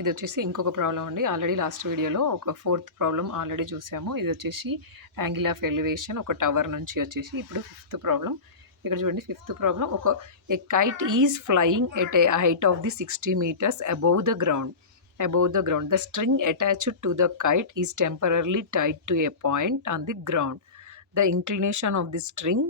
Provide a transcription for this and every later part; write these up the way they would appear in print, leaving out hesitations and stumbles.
ఇది వచ్చేసి ఇంకొక ప్రాబ్లం అండి. ఆల్రెడీ లాస్ట్ వీడియోలో ఒక ఫోర్త్ ప్రాబ్లం ఆల్రెడీ చూసాము. ఇది వచ్చేసి యాంగిల్ ఆఫ్ ఎలివేషన్ ఒక టవర్ నుంచి వచ్చేసి ఇప్పుడు ఫిఫ్త్ ప్రాబ్లం. ఇక్కడ చూడండి fifth problem. A kite is flying at a height of the 60 meters above the ground. The string attached to the kite is temporarily tied to a point on the ground. The inclination of the string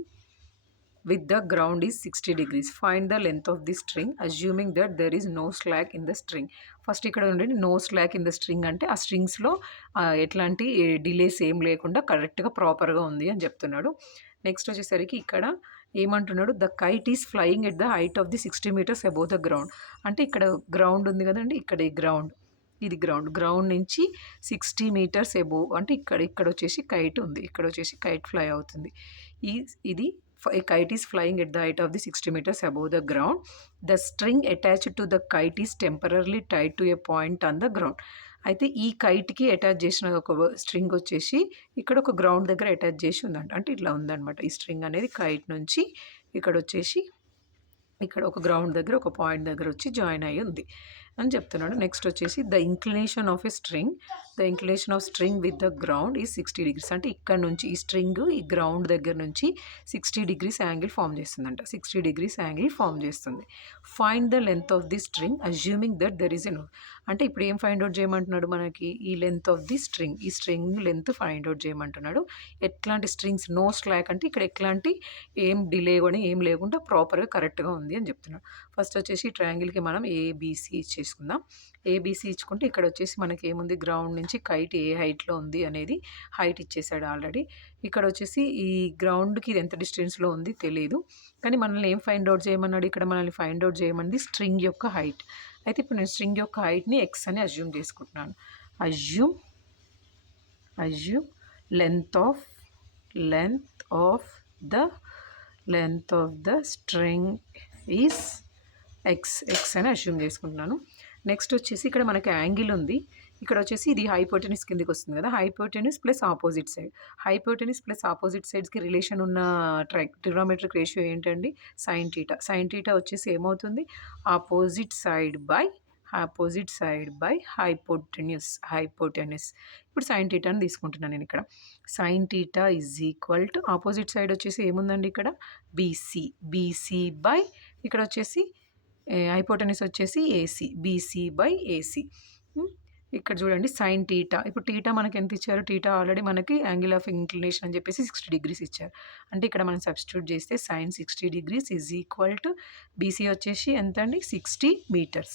with the ground is 60 degrees. Find the length of the string assuming that there is no slack in the string. First ఇక్కడ ఉండండి, no slack in the string అంటే ఆ స్ట్రింగ్స్లో ఎట్లాంటి delays ఏం లేకుండా కరెక్ట్గా ప్రాపర్గా ఉంది అని చెప్తున్నాడు. నెక్స్ట్ వచ్చేసరికి ఇక్కడ ఏమంటున్నాడు, the kite is flying at the height of the 60 meters above the ground. అంటే ఇక్కడ గ్రౌండ్ ఉంది కదండి, ఇక్కడ ఈ గ్రౌండ్, ఇది గ్రౌండ్ నుంచి 60 meters అబోవ్ అంటే ఇక్కడ వచ్చేసి కైట్ ఉంది, ఇక్కడ వచ్చేసి కైట్ ఫ్లై అవుతుంది. ఇది a kite is flying at the height of the 60 meters above the ground. The string attached to the kite is temporarily tied to a point on the ground. అయితే ఈ కైట్కి attach చేసిన ఒక string వచ్చేసి ఇక్కడ ఒక ground దగ్గర attach చేసి ఉందంట. అంటే ఇట్లా ఉందన్నమాట. ఈ స్ట్రింగ్ అనేది కైట్ నుంచి ఇక్కడ వచ్చేసి ఇక్కడ ఒక గ్రౌండ్ దగ్గర ఒక పాయింట్ దగ్గర వచ్చి జాయిన్ అయ్యి ఉంది అని చెప్తున్నాడు. నెక్స్ట్ వచ్చేసి the inclination of a string with the ground ఈ 60 degrees. అంటే ఇక్కడ నుంచి ఈ స్ట్రింగ్ ఈ గ్రౌండ్ దగ్గర నుంచి 60 degrees యాంగిల్ ఫామ్ చేస్తుందంట. 60 degrees యాంగిల్ ఫామ్ చేస్తుంది. Find the length of the string assuming that there is a no. అంటే ఇప్పుడు ఏం ఫైండ్ అవుట్ చేయమంటున్నాడు మనకి, ఈ లెంత్ ఆఫ్ ది స్ట్రింగ్, ఈ స్ట్రింగ్ లెంత్ ఫైండ్ అవుట్ చేయమంటున్నాడు. ఎట్లాంటి స్ట్రింగ్స్, నో స్లాక్ అంటే ఇక్కడ ఎట్లాంటి ఏం డిలే కూడా ఏం లేకుండా ప్రాపర్గా కరెక్ట్గా ఉంది అని చెప్తున్నాడు. ఫస్ట్ వచ్చేసి ట్రయాంగిల్కి మనం ఏబీసీ ఇచ్చేసుకుందాం. ఏబీసీ ఇచ్చుకుంటే ఇక్కడ వచ్చేసి మనకి ఏముంది, గ్రౌండ్ నుంచి కైట్ ఏ హైట్లో ఉంది అనేది హైట్ ఇచ్చేసాడు ఆల్రెడీ. ఇక్కడ వచ్చేసి ఈ గ్రౌండ్కి ఇది ఎంత డిస్టెన్స్లో ఉంది తెలియదు, కానీ మనల్ని ఏం ఫైండ్ అవుట్ చేయమన్నాడు, ఇక్కడ మనల్ని ఫైండ్ అవుట్ చేయమన్నది స్ట్రింగ్ యొక్క హైట్. అయితే ఇప్పుడు నేను స్ట్రింగ్ యొక్క హైట్ని ఎక్స్ అని అజ్యూమ్ చేసుకుంటున్నాను. Assume length of the string is X అని అజ్యూమ్ చేసుకుంటున్నాను. నెక్స్ట్ వచ్చేసి ఇక్కడ మనకి యాంగిల్ ఉంది, ఇక్కడ వచ్చేసి ఇది హైపోటెన్యూస్ కిందకి వస్తుంది కదా, hypotenuse plus opposite side. Hypotenuse plus opposite సైడ్స్కి రిలేషన్ ఉన్న ట్రిగ్నోమెట్రిక్ రేషియో ఏంటండి, సైన్ టీటా. సైన్ టీటా వచ్చేసి ఏమవుతుంది, ఆపోజిట్ సైడ్ బై హైపోటెన్యూస్. ఇప్పుడు సైన్ టీటాని తీసుకుంటున్నాను నేను ఇక్కడ. Sine theta is equal to opposite side వచ్చేసి ఏముందండి ఇక్కడ, బీసీ బై ఇక్కడ వచ్చేసి హైపోటెన్యూస్ వచ్చేసి ఏసీ, బీసీ బై ఏసీ. ఇక్కడ చూడండి సైన్ టీటా. ఇప్పుడు టీటా మనకి ఎంత ఇచ్చారు, టీటా ఆల్రెడీ మనకి యాంగిల్ ఆఫ్ ఇంక్లినేషన్ అని చెప్పేసి 60 degrees ఇచ్చారు. అంటే ఇక్కడ మనం సబ్స్టిట్యూట్ చేస్తే sine 60 degrees is equal to BC వచ్చేసి ఎంత అండి, 60 meters.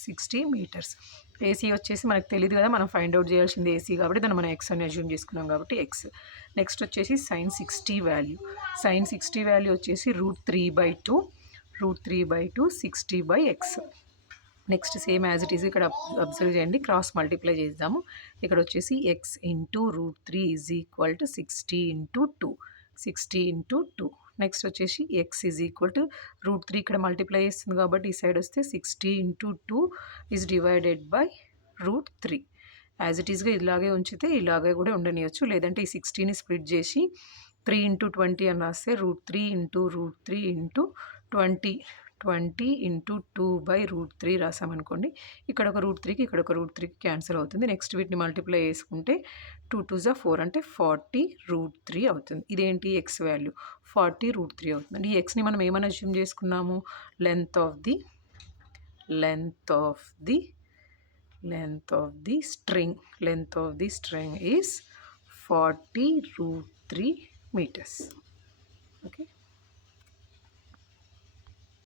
ఏసీ వచ్చేసి మనకు తెలియదు కదా, మనం ఫైండ్ అవుట్ చేయాల్సింది ఏసీ కాబట్టి దాన్ని మనం ఎక్స్ అని అజ్యూమ్ చేసుకున్నాం కాబట్టి ఎక్స్. నెక్స్ట్ వచ్చేసి సైన్ 60 వాల్యూ వచ్చేసి √3/2 60/x. Next same as it is ఇక్కడ అబ్జర్వ్ చేయండి, క్రాస్ మల్టిప్లై చేద్దాము. ఇక్కడ వచ్చేసి X into √3 is equal to 60 into 2. Next వచ్చేసి ఎక్స్ ఈజ్ ఈక్వల్ టు √3 ఇక్కడ మల్టిప్లై చేస్తుంది కాబట్టి ఈ సైడ్ వస్తే 60 into 2 is divided by √3. As it ఈస్గా ఇలాగే ఉంచితే ఇలాగే కూడా ఉండనియచ్చు, లేదంటే ఈ 60ని స్ప్లిట్ చేసి 3 into 20 అని రాస్తే √3 into 20 into 2/√3 రాసామనుకోండి. ఇక్కడ ఒక √3కి ఇక్కడ ఒక √3కి క్యాన్సిల్ అవుతుంది. నెక్స్ట్ వీటిని మల్టిప్లై చేసుకుంటే 2 2 జా 4 అంటే 40√3 అవుతుంది. ఇదేంటి ఎక్స్ వాల్యూ 40√3 అవుతుంది. ఈ ఎక్స్ని మనం ఏమైనా అజ్యూమ్ చేసుకున్నాము, length of the string is 40√3 meters.